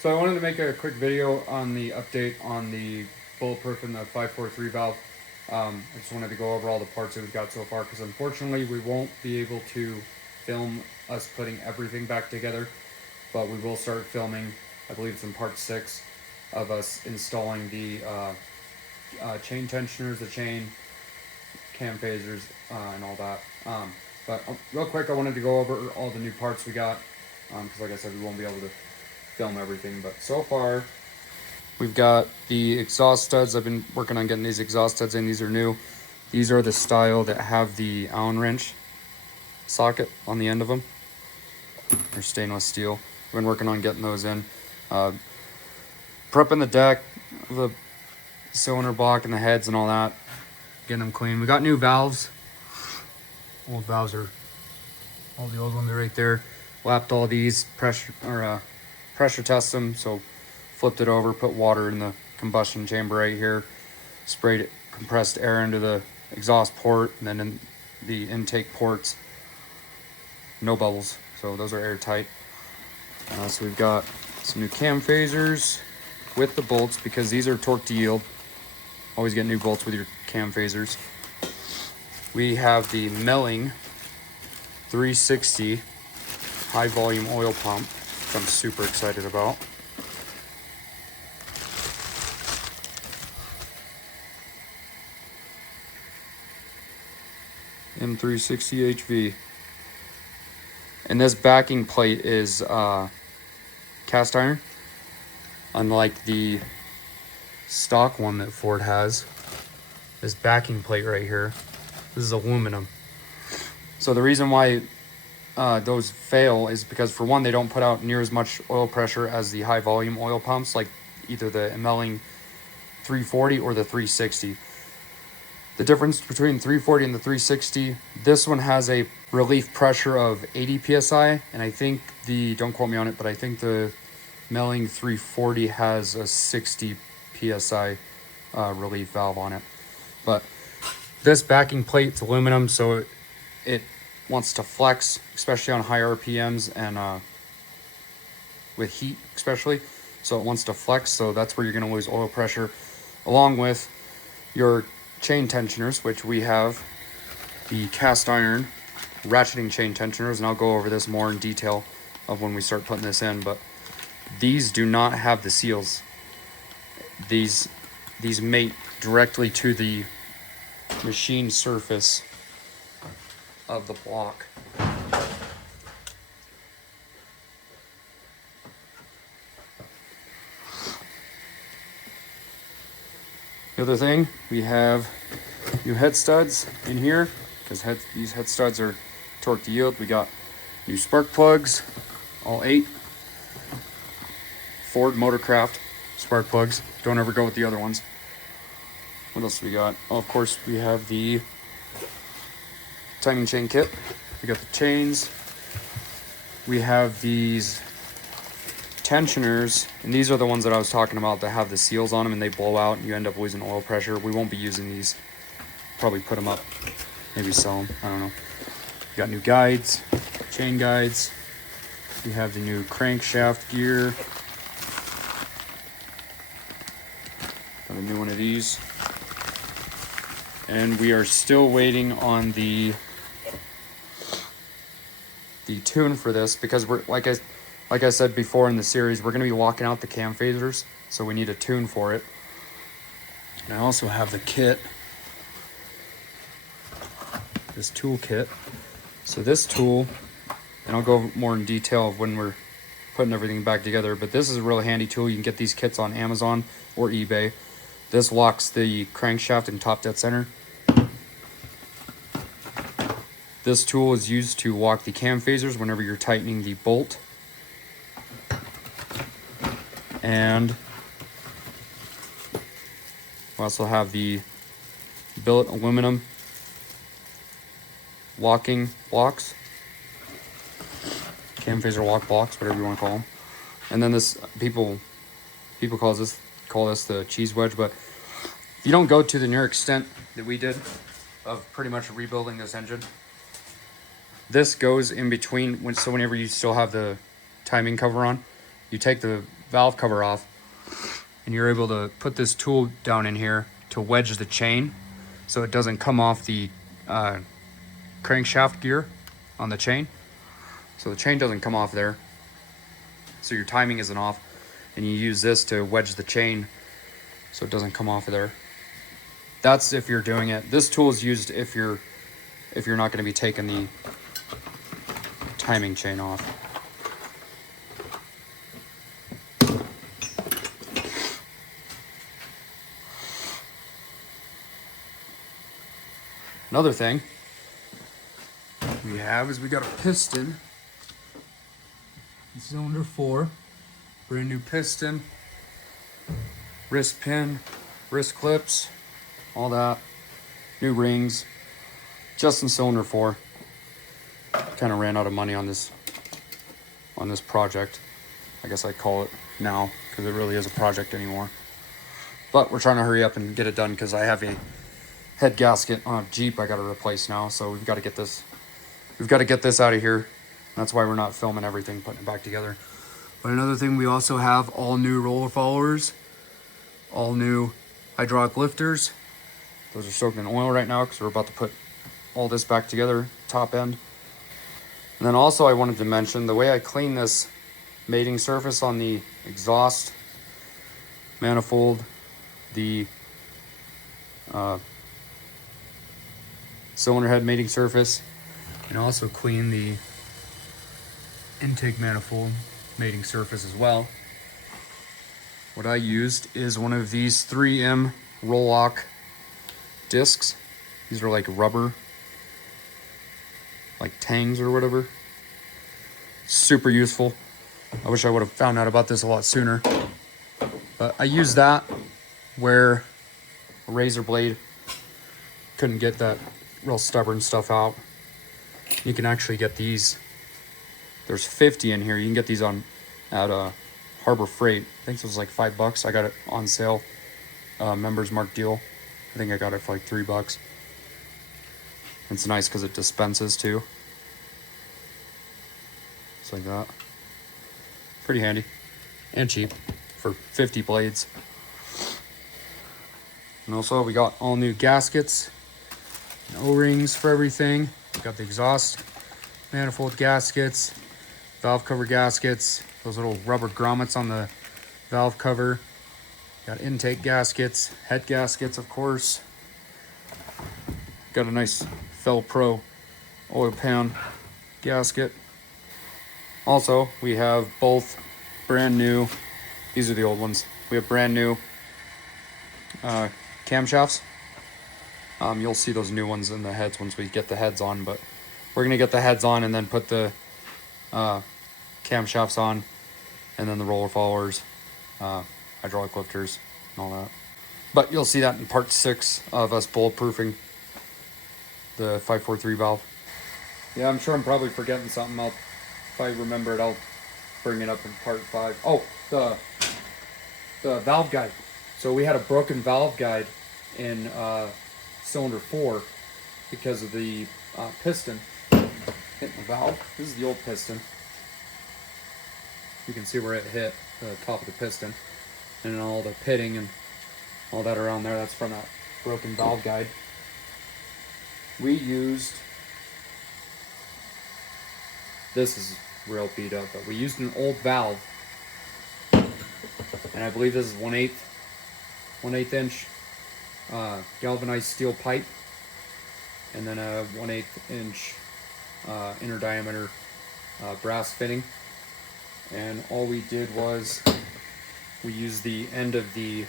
So I wanted to make a quick video on the update on the Bulletproof and the 543 valve. I just wanted to go over all the parts that we've got so far because unfortunately we won't be able to film us putting everything back together, but we will start filming, I believe it's in part 6, of us installing the chain tensioners, the chain, cam phasers, and all that. But real quick, I wanted to go over all the new parts we got because like I said, we won't be able to film everything, but so far we've got the exhaust studs. I've been working on getting these exhaust studs in. These are new. These are the style that have the Allen wrench socket on the end of them. They're stainless steel. I've been working on getting those in. Prepping the deck, the cylinder block and the heads and all that, getting them clean. We got new valves. Old valves are, all the old ones are right there. Lapped all these, pressure test them, so flipped it over, put water in the combustion chamber right here, sprayed compressed air into the exhaust port, and then in the intake ports, no bubbles, so those are airtight. So we've got some new cam phasers with the bolts because these are torque to yield. Always get new bolts with your cam phasers. We have the Melling 360 high volume oil pump, which I'm super excited about. M360 HV. And this backing plate is cast iron, unlike the stock one that Ford has. This backing plate right here, this is aluminum. So the reason why those fail is because, for one, they don't put out near as much oil pressure as the high volume oil pumps, like either the Melling 340 or the 360. The difference between 340 and the 360, this one has a relief pressure of 80 psi, and I think don't quote me on it, but I think the Melling 340 has a 60 psi relief valve on it. But this backing plate's aluminum, so it wants to flex, especially on high RPMs and with heat especially. So it wants to flex, so that's where you're going to lose oil pressure, along with your chain tensioners, which we have the cast iron ratcheting chain tensioners, and I'll go over this more in detail of when we start putting this in. But these do not have the seals. These mate directly to the machine surface of the block. The other thing, we have new head studs in here because these head studs are torque to yield. We got new spark plugs, all 8 Ford Motorcraft spark plugs. Don't ever go with the other ones. What else do we got? Oh, of course, we have the timing chain kit. We got the chains. We have these tensioners, and these are the ones that I was talking about that have the seals on them and they blow out and you end up losing oil pressure. We won't be using these. Probably put them up, maybe sell them, I don't know. We got new guides, chain guides. We have the new crankshaft gear. Got a new one of these. And we are still waiting on the tune for this because we're like I said before in the series, we're going to be locking out the cam phasers, so we need a tune for it. And I also have the kit, this tool kit. So this tool, and I'll go more in detail of when we're putting everything back together, but this is a really handy tool. You can get these kits on Amazon or eBay. This locks the crankshaft and top dead center. This tool is used to lock the cam phasers whenever you're tightening the bolt. And we also have the billet aluminum locking blocks, cam phaser lock blocks, whatever you want to call them. And then this, people call this the cheese wedge, but if you don't go to the near extent that we did of pretty much rebuilding this engine, this goes in between. So whenever you still have the timing cover on, you take the valve cover off, and you're able to put this tool down in here to wedge the chain so it doesn't come off the crankshaft gear on the chain. So the chain doesn't come off there, so your timing isn't off, and you use this to wedge the chain so it doesn't come off of there. That's if you're doing it. This tool is used if you're not going to be taking the timing chain off. Another thing we have is we got a piston. Cylinder 4, brand new piston, wrist pin, wrist clips, all that, new rings, just in cylinder 4. Kind of ran out of money on this project. I guess I call it now because it really is a project anymore. But we're trying to hurry up and get it done because I have a head gasket on a Jeep I got to replace now, so we've got to get this out of here. That's why we're not filming everything, putting it back together. But another thing, we also have all new roller followers, all new hydraulic lifters. Those are soaked in oil right now because we're about to put all this back together, top end. And then also I wanted to mention the way I clean this mating surface on the exhaust manifold, the cylinder head mating surface, and also clean the intake manifold mating surface as well. What I used is one of these 3M roll-lock discs. These are like rubber, like tangs or whatever. Super useful. I wish I would have found out about this a lot sooner. But I used that where a razor blade couldn't get that real stubborn stuff out. You can actually get these. There's 50 in here. You can get these at Harbor Freight. I think this was like $5. I got it on sale, members mark deal. I think I got it for like $3. It's nice because it dispenses too. Just like that. Pretty handy and cheap for 50 blades. And also we got all new gaskets and O-rings for everything. We got the exhaust manifold gaskets, valve cover gaskets, those little rubber grommets on the valve cover. Got intake gaskets, head gaskets, of course. Got a nice Fel Pro oil pan gasket. Also, we have both brand new, these are the old ones. We have brand new camshafts. You'll see those new ones in the heads once we get the heads on, but we're gonna get the heads on and then put the camshafts on, and then the roller followers, hydraulic lifters, and all that. But you'll see that in part 6 of us bulletproofing the 543 valve. Yeah, I'm sure I'm probably forgetting something. If I remember it, I'll bring it up in part 5. Oh, the valve guide. So we had a broken valve guide in cylinder 4 because of the piston hitting the valve. This is the old piston. You can see where it hit the top of the piston, and then all the pitting and all that around there. That's from that broken valve guide. We used, this is real beat up, but we used an old valve, and I believe this is 1/8 inch galvanized steel pipe, and then a 1/8 inch inner diameter brass fitting. And all we did was we used the end of the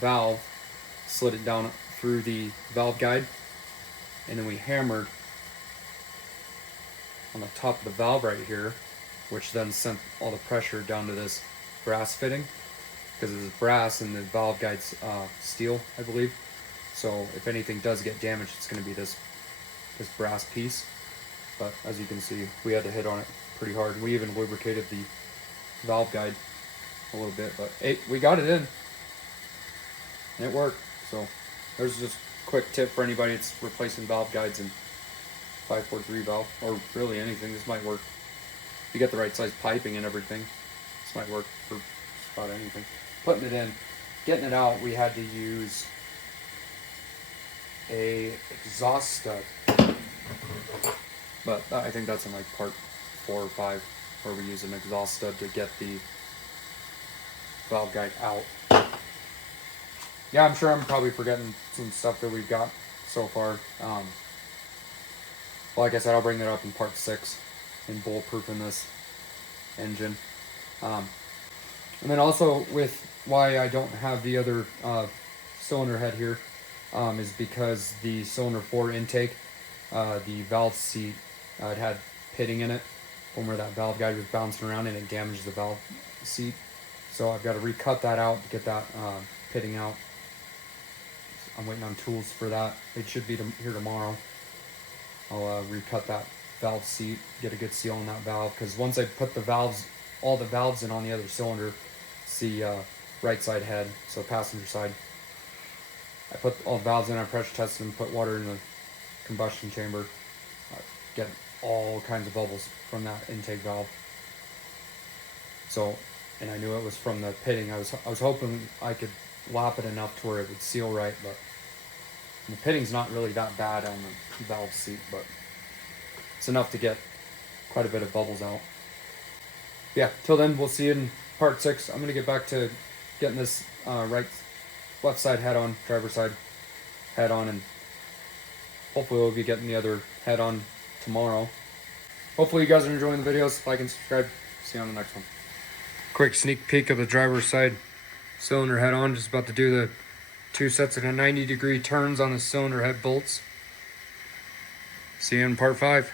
valve, slid it down through the valve guide, and then we hammered on the top of the valve right here, which then sent all the pressure down to this brass fitting, because it's brass and the valve guide's steel, I believe. So if anything does get damaged, it's going to be this brass piece. But as you can see, we had to hit on it pretty hard. We even lubricated the valve guide a little bit, but hey, we got it in and it worked. So there's just a quick tip for anybody that's replacing valve guides and 543 valve, or really anything. This might work if you get the right size piping and everything. This might work for about anything. Putting it in, getting it out, we had to use a exhaust stud. But I think that's in like part 4 or 5, where we use an exhaust stud to get the valve guide out. Yeah, I'm sure I'm probably forgetting some stuff that we've got so far. Like I said, I'll bring that up in part 6 in bulletproofing this engine. And then also with why I don't have the other cylinder head here is because the cylinder 4 intake, the valve seat, it had pitting in it from where that valve guide was bouncing around, and it damaged the valve seat. So I've got to recut that out to get that pitting out. I'm waiting on tools for that. It should be here tomorrow. I'll recut that valve seat, get a good seal on that valve, because once I put the valves, all the valves in on the other cylinder, it's the right side head, so passenger side. I put all the valves in, I pressure tested them, put water in the combustion chamber, get all kinds of bubbles from that intake valve. So, and I knew it was from the pitting. I was hoping I could lap it enough to where it would seal right, but the pitting's not really that bad on the valve seat, but it's enough to get quite a bit of bubbles out. Yeah, till then, we'll see you in part 6. I'm gonna get back to getting this left side head on, driver's side head on, and hopefully we'll be getting the other head on tomorrow. Hopefully you guys are enjoying the videos. Like and subscribe. See you on the next one. Quick sneak peek of the driver's side cylinder head on. Just about to do the 2 sets of 90-degree turns on the cylinder head bolts. See you in part 5.